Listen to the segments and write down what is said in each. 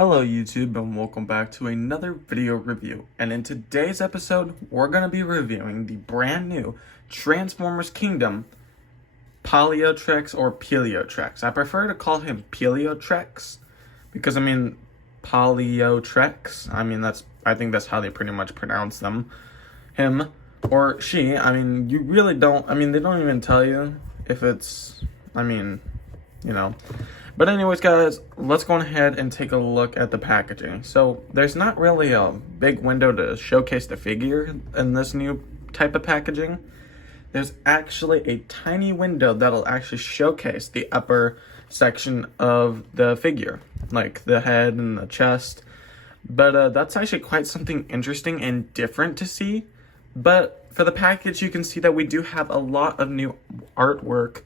Hello YouTube and welcome back to another video review, and in today's episode we're going to be reviewing the brand new Transformers Kingdom PALEOTREX or PALEOTREX. I prefer to call him PALEOTREX because PALEOTREX, I think that's how they pretty much pronounce them. Him or she, you really don't, they don't even tell you if it's, But anyways, guys, let's go ahead and take a look at the packaging. So there's not really a big window to showcase the figure in this new type of packaging. There's actually a tiny window that'll actually showcase the upper section of the figure, like the head and the chest. But that's actually quite something interesting and different to see. But for the package, you can see that we do have a lot of new artwork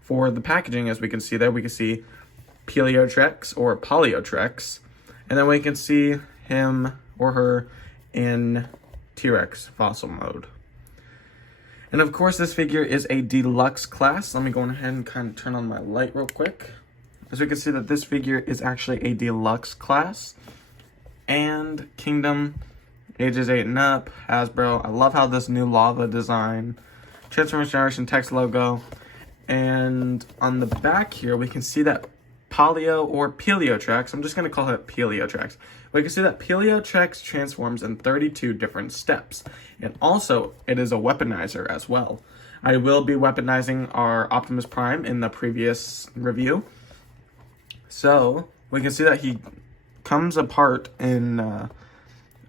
for the packaging. As we can see there, we can see PALEOTREX or PALEOTREX, and then we can see him or her in T-Rex fossil mode. And of course, this figure is a deluxe class. Let me go ahead and kind of turn on my light real quick. As we can see that this figure is actually a deluxe class. And Kingdom, ages 8 and up, Hasbro. I love how this new lava design, Transformers Generation text logo, and on the back here we can see that Paleo or PALEOTREX, I'm just going to call it PALEOTREX. We can see that PALEOTREX transforms in 32 different steps. And also, it is a weaponizer as well. I will be weaponizing our Optimus Prime in the previous review. So, we can see that he comes apart in a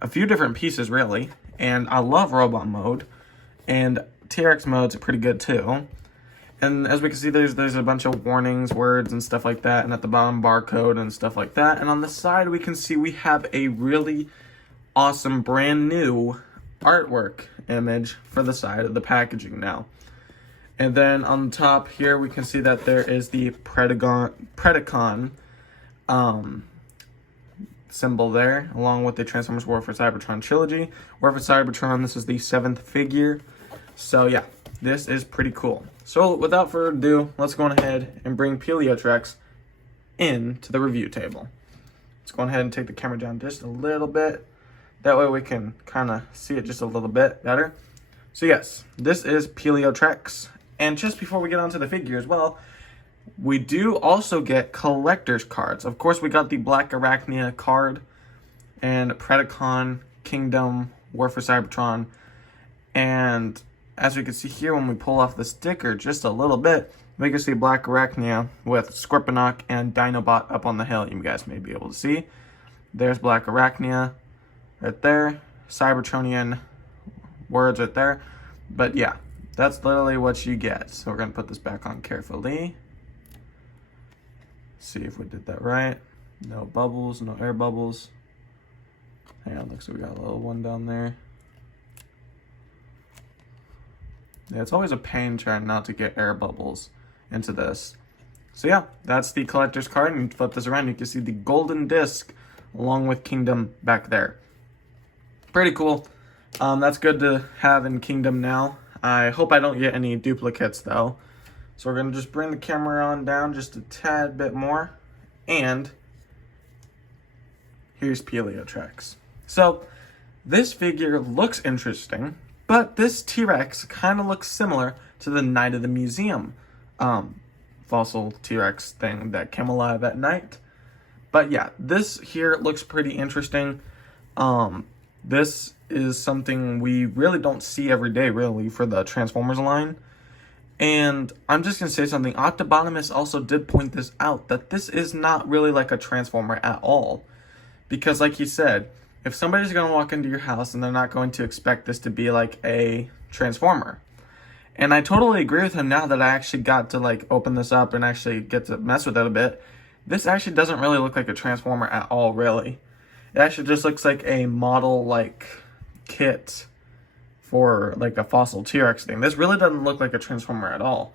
few different pieces, really. And I love robot mode. And T-Rex mode's pretty good, too. And as we can see, there's a bunch of warnings, words, and stuff like that. And at the bottom, barcode and stuff like that. And on the side, we can see we have a really awesome, brand new artwork image for the side of the packaging now. And then on the top here, we can see that there is the Predacon symbol there, along with the Transformers War for Cybertron trilogy. War for Cybertron, this is the 7th figure. So yeah, this is pretty cool. So without further ado, let's go ahead and bring PALEOTREX into the review table. Let's go ahead and take the camera down just a little bit. That way we can kind of see it just a little bit better. So yes, this is PALEOTREX. And just before we get onto the figure as well, we do also get collector's cards. Of course, we got the Black Arachnia card and Predacon, Kingdom, War for Cybertron, and as we can see here, when we pull off the sticker just a little bit, we can see Black Arachnia with Scorponok and Dinobot up on the hill. You guys may be able to see. There's Black Arachnia right there. Cybertronian words right there. But yeah, that's literally what you get. So we're going to put this back on carefully. See if we did that right. No bubbles, no air bubbles. Hang on, looks like we got a little one down there. Yeah, it's always a pain trying not to get air bubbles into this. So yeah, that's the collector's card, and you flip this around, you can see the golden disc along with Kingdom back there. Pretty cool. That's good to have in Kingdom now. I hope I don't get any duplicates though. So we're going to just bring the camera on down just a tad bit more. And here's PALEOTREX. So this figure looks interesting. But this T-Rex kind of looks similar to the Night of the Museum fossil T-Rex thing that came alive at night. But yeah, this here looks pretty interesting. This is something we really don't see every day, really, for the Transformers line. And I'm just going to say something. Octobotimus also did point this out, that this is not really like a Transformer at all. Because like he said, if somebody's going to walk into your house and they're not going to expect this to be like a Transformer. And I totally agree with him now that I actually got to like open this up and actually get to mess with it a bit. This actually doesn't really look like a Transformer at all, really. It actually just looks like a model like kit for like a fossil T-Rex thing. This really doesn't look like a Transformer at all.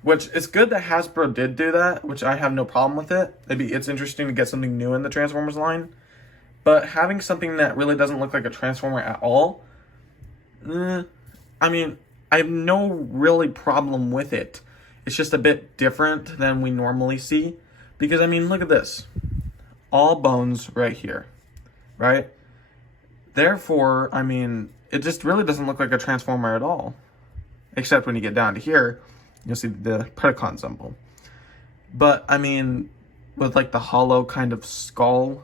Which, it's good that Hasbro did do that, which I have no problem with it. It's interesting to get something new in the Transformers line. But having something that really doesn't look like a Transformer at all, I have no really problem with it. It's just a bit different than we normally see. Because, look at this. all bones right here, right? Therefore, I mean, it just really doesn't look like a Transformer at all. Except when you get down to here, you'll see the Predacon symbol. But, I mean, with like the hollow kind of skull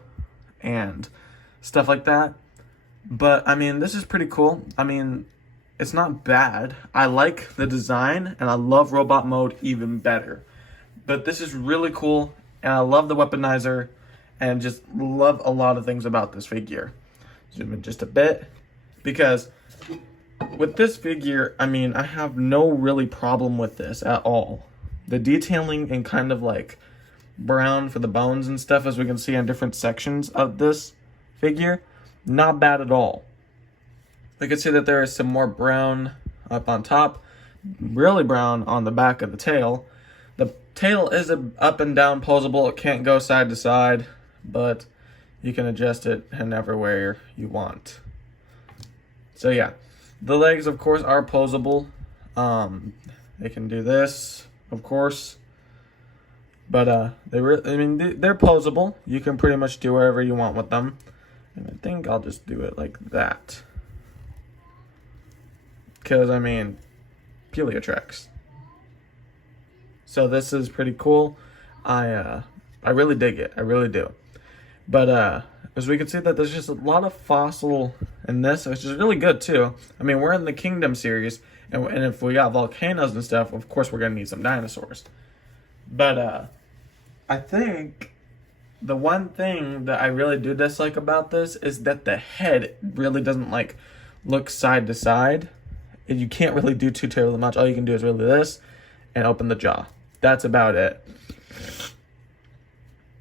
and stuff like that. But, I mean, this is pretty cool. I mean, it's not bad. I like the design, and I love robot mode even better. But this is really cool, and I love the weaponizer, and just love a lot of things about this figure. Zoom in just a bit, because with this figure, I mean, I have no really problem with this at all. The detailing and kind of like brown for the bones and stuff, as we can see on different sections of this figure, not bad at all. We can see that there is some more brown up on top, really brown on the back of the tail. The tail is up and down posable. It can't go side to side, but you can adjust it everywhere you want. So yeah, the legs, of course, are posable. They can do this, of course, but they're posable. You can pretty much do whatever you want with them. And I think I'll just do it like that, because I mean, PALEOTREX. So this is pretty cool. I really dig it. I really do. But as we can see, that there's just a lot of fossil in this, which is really good too. I mean, we're in the Kingdom series, and if we got volcanoes and stuff, of course we're gonna need some dinosaurs. But I think the one thing that I really do dislike about this is that the head really doesn't like look side to side. And you can't really do too terribly much. All you can do is really this and open the jaw. That's about it.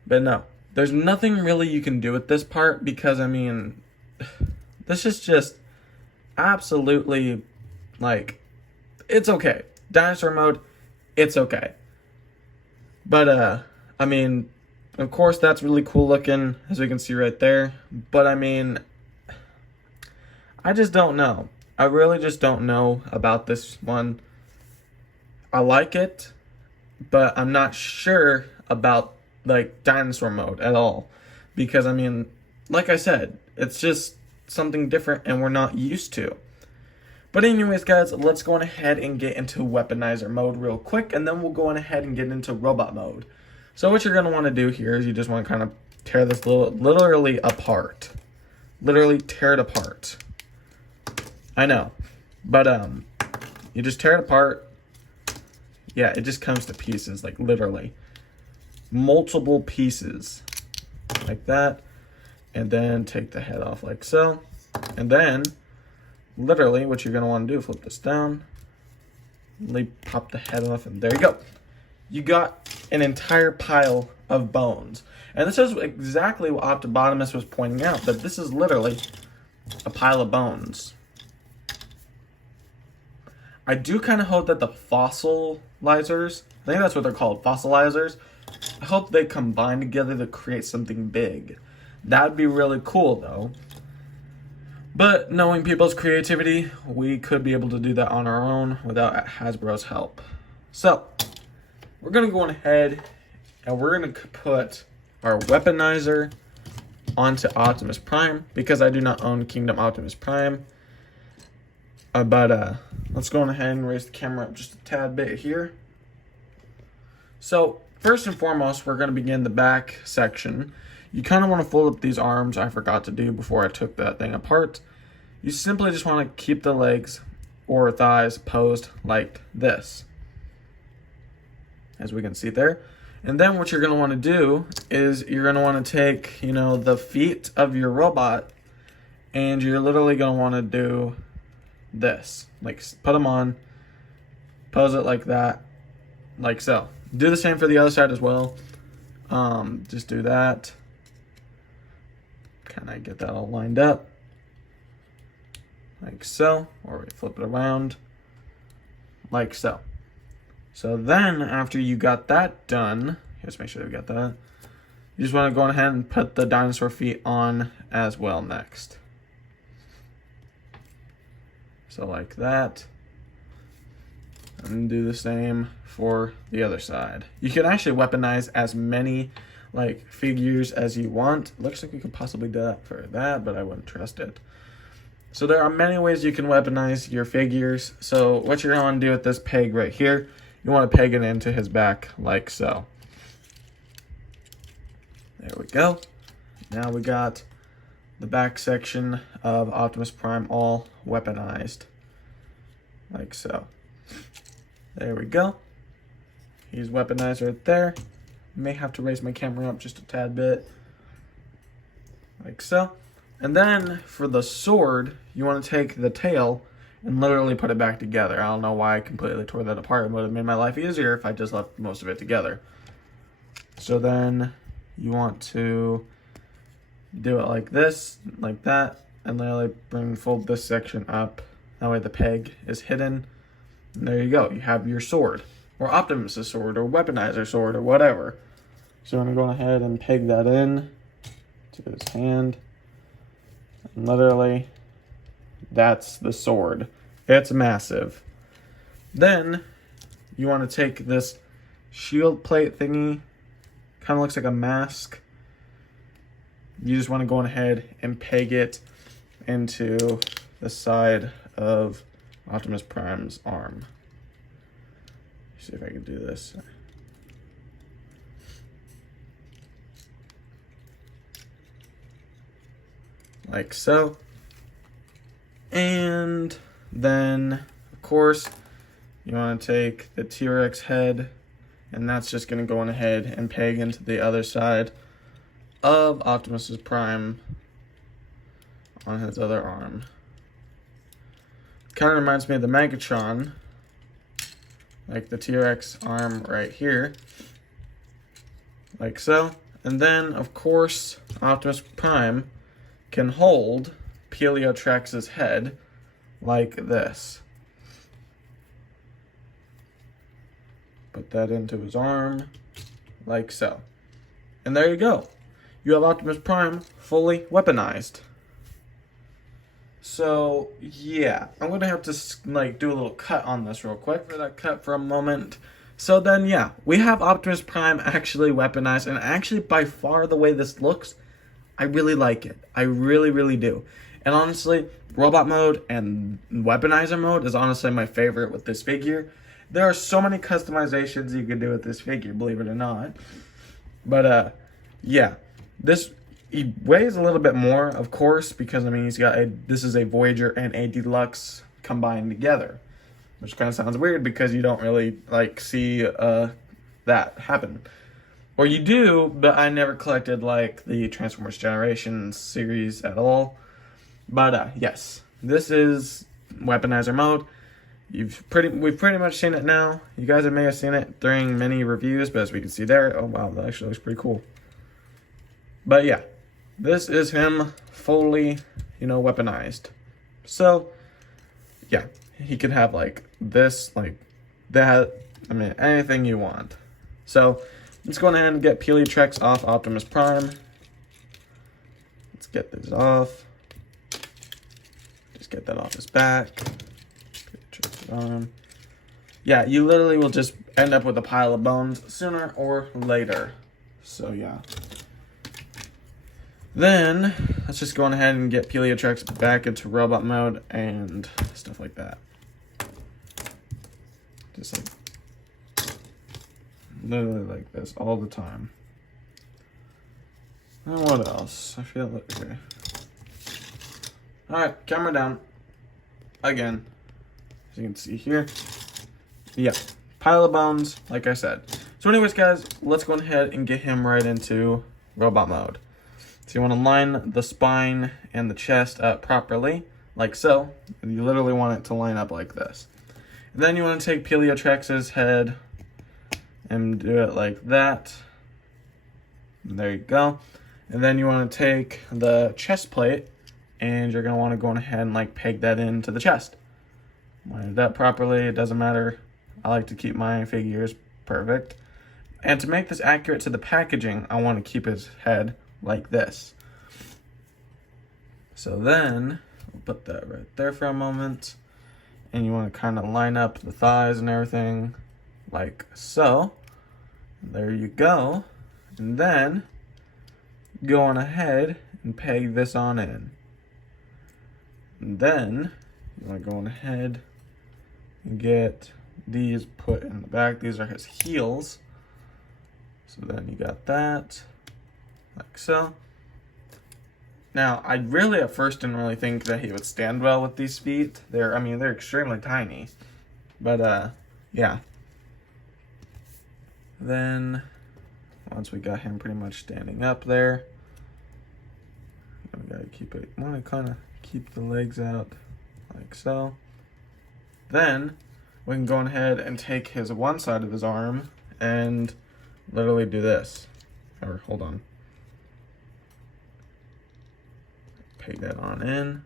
But no, there's nothing really you can do with this part, because I mean, this is just absolutely like, it's okay. Dinosaur mode, it's okay. But I mean, of course that's really cool looking, as we can see right there. But I mean, I just don't know. I really just don't know about this one. I like it, but I'm not sure about like dinosaur mode at all, because I mean, like I said, it's just something different and we're not used to. But anyways, guys, let's go on ahead and get into weaponizer mode real quick, and then we'll go on ahead and get into robot mode. So what you're going to want to do here is you just want to kind of tear this literally apart. Literally tear it apart. I know, but you just tear it apart. Yeah, it just comes to pieces, like literally multiple pieces like that, and then take the head off like so. And then literally what you're going to want to do, flip this down, pop the head off, and there you go. You got an entire pile of bones. And this is exactly what Optibotimus was pointing out, that this is literally a pile of bones. I do kind of hope that the fossilizers, I think that's what they're called, fossilizers, I hope they combine together to create something big. That'd be really cool, though. But knowing people's creativity, we could be able to do that on our own without Hasbro's help. So, we're going to go on ahead and we're going to put our weaponizer onto Optimus Prime, because I do not own Kingdom Optimus Prime. But let's go on ahead and raise the camera up just a tad bit here. So first and foremost, we're going to begin the back section. You kind of want to fold up these arms. I forgot to do before I took that thing apart. You simply just want to keep the legs or thighs posed like this, as we can see there. And then what you're going to want to do is you're going to want to take, you know, the feet of your robot, and you're literally going to want to do this, like put them on, pose it like that, like so. Do the same for the other side as well. Just do that. Kind of get that all lined up, like so, or we flip it around, like so. So then, after you got that done, just make sure you got that. You just want to go ahead and put the dinosaur feet on as well next. So like that. And do the same for the other side. You can actually weaponize as many like figures as you want. Looks like we could possibly do that for that, but I wouldn't trust it. So there are many ways you can weaponize your figures. So what you're going to do with this peg right here, you want to peg it into his back like so. There we go. Now we got the back section of Optimus Prime all weaponized like so. There we go. He's weaponized right there. May have to raise my camera up just a tad bit like so. And then for the sword, you want to take the tail and literally put it back together. I don't know why I completely tore that apart. It would have made my life easier if I just left most of it together. So then you want to do it like this, like that, and literally fold this section up. That way the peg is hidden. And there you go. You have your sword, or Optimus's sword, or weaponizer sword, or whatever. So I'm going to go ahead and peg that in to his hand. Literally, that's the sword. It's massive. Then you want to take this shield plate thingy, kind of looks like a mask. You just want to go ahead and peg it into the side of Optimus Prime's arm. See if I can do this. Like so. And then, of course, you want to take the T-Rex head, and that's just going to go on ahead and peg into the other side of Optimus Prime on his other arm. Kind of reminds me of the Megatron, like the T-Rex arm right here, like so. And then, of course, Optimus Prime can hold PALEOTREX's head like this. Put that into his arm like so. And there you go. You have Optimus Prime fully weaponized. So, yeah, I'm going to have to do a little cut on this real quick. Let that cut for a moment. So then, yeah, we have Optimus Prime actually weaponized, and actually by far the way this looks, I really like it. I really, really do. And honestly, robot mode and weaponizer mode is honestly my favorite with this figure. There are so many customizations you can do with this figure, believe it or not. But, yeah. He weighs a little bit more, of course, because, I mean, this is a Voyager and a Deluxe combined together. Which kind of sounds weird because you don't really, see that happen. Or you do, but I never collected, the Transformers Generations series at all. But, yes, this is weaponizer mode. We've pretty much seen it now. You guys may have seen it during many reviews, but as we can see there, oh wow, that actually looks pretty cool. But yeah, this is him fully, weaponized. So, yeah, he can have this, that, I mean, anything you want. So, let's go ahead and get PALEOTREX off Optimus Prime. Let's get this off. Just get that off his back. Yeah, you literally will just end up with a pile of bones sooner or later. So, yeah. Then, let's just go on ahead and get PALEOTREX back into robot mode and stuff like that. Just literally like this all the time. And what else? I feel like, okay. Alright, camera down. Again. As you can see here. Yeah, pile of bones, like I said. So anyways, guys, let's go ahead and get him right into robot mode. So you want to line the spine and the chest up properly, like so. And you literally want it to line up like this. And then you want to take PALEOTREX's head and do it like that. And there you go. And then you want to take the chest plate and you're going to want to go ahead and peg that into the chest. Line it up properly, it doesn't matter. I like to keep my figures perfect. And to make this accurate to the packaging, I want to keep his head like this. So then, we'll put that right there for a moment. And you want to kind of line up the thighs and everything like so. There you go. And then go on ahead and peg this on in. And then you want to go on ahead and get these put in the back. These are his heels. So then you got that, like so. Now, I really at first didn't really think that he would stand well with these feet. They're extremely tiny. But yeah. Then once we got him pretty much standing up there, we gotta want to kind of keep the legs out like so. Then we can go ahead and take his one side of his arm and literally do this. Or hold on. Peg that on in.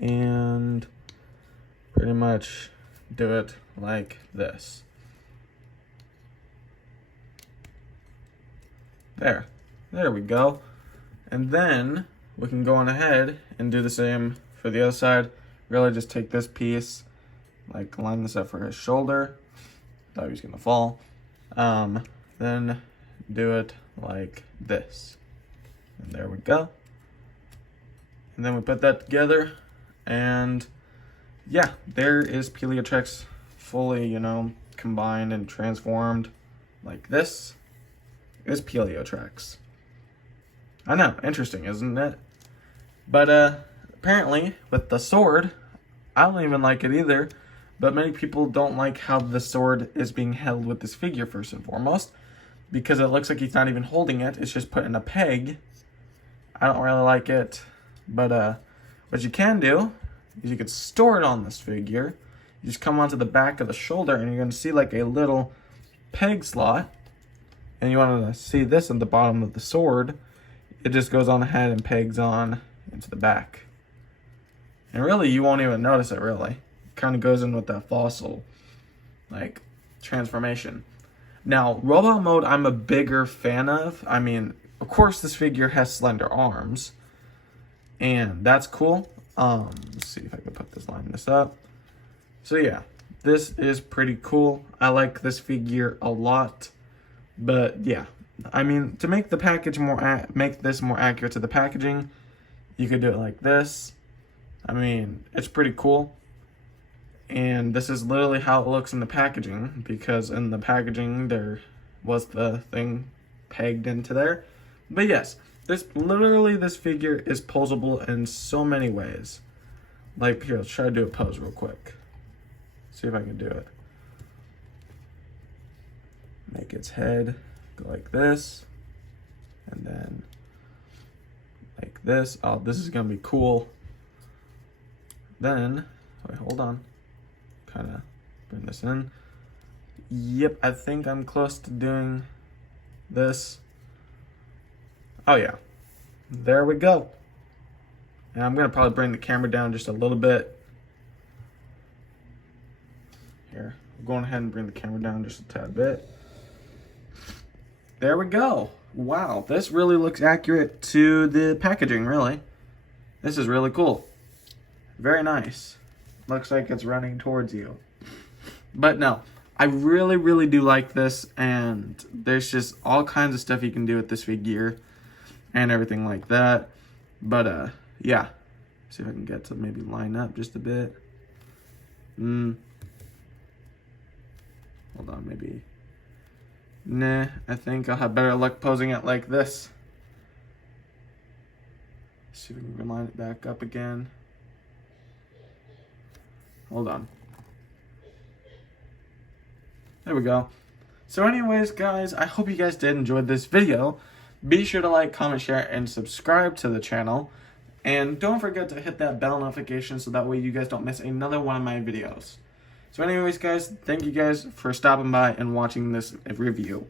And pretty much do it like this. There we go. And then we can go on ahead and do the same for the other side. Really just take this piece, like line this up for his shoulder. Thought he was gonna fall. Then do it like this. And there we go. And then we put that together, and yeah, there is PALEOTREX fully, combined and transformed. Like this is PALEOTREX. I know, interesting, isn't it? But apparently with the sword, I don't even like it either. But many people don't like how the sword is being held with this figure first and foremost, because it looks like he's not even holding it. It's just put in a peg. I don't really like it. But what you can do is you could store it on this figure. You just come onto the back of the shoulder and you're going to see like a little peg slot. And you want to see this at the bottom of the sword. It just goes on ahead and pegs on into the back. And really, you won't even notice it, really. It kind of goes in with that fossil, like, transformation. Now, robot mode, I'm a bigger fan of. I mean, of course, this figure has slender arms. And that's cool. Let's see if I can line this up. So yeah, this is pretty cool. I like this figure a lot. But yeah, I mean, to make the package make this more accurate to the packaging, you could do it like this. I mean, it's pretty cool. And this is literally how it looks in the packaging, because in the packaging there was the thing pegged into there. But yes, this figure is posable in so many ways. Like, here, let's try to do a pose real quick. See if I can do it. Make its head go like this, and then like this. Oh, this is gonna be cool. Then, wait, hold on. Kind of bring this in. Yep, I think I'm close to doing this. Oh yeah, there we go. And I'm gonna probably bring the camera down just a little bit. Here, I'm going ahead and bring the camera down just a tad bit. There we go. Wow, this really looks accurate to the packaging, really. This is really cool. Very nice. Looks like it's running towards you. But no, I really, really do like this, and there's just all kinds of stuff you can do with this figure and everything like that. But yeah, see if I can get to maybe line up just a bit. Hold on, maybe. Nah, I think I'll have better luck posing it like this. See if we can line it back up again. Hold on. There we go. So anyways, guys, I hope you guys did enjoy this video. Be sure to like, comment, share, and subscribe to the channel. And don't forget to hit that bell notification so that way you guys don't miss another one of my videos. So anyways, guys, thank you guys for stopping by and watching this review.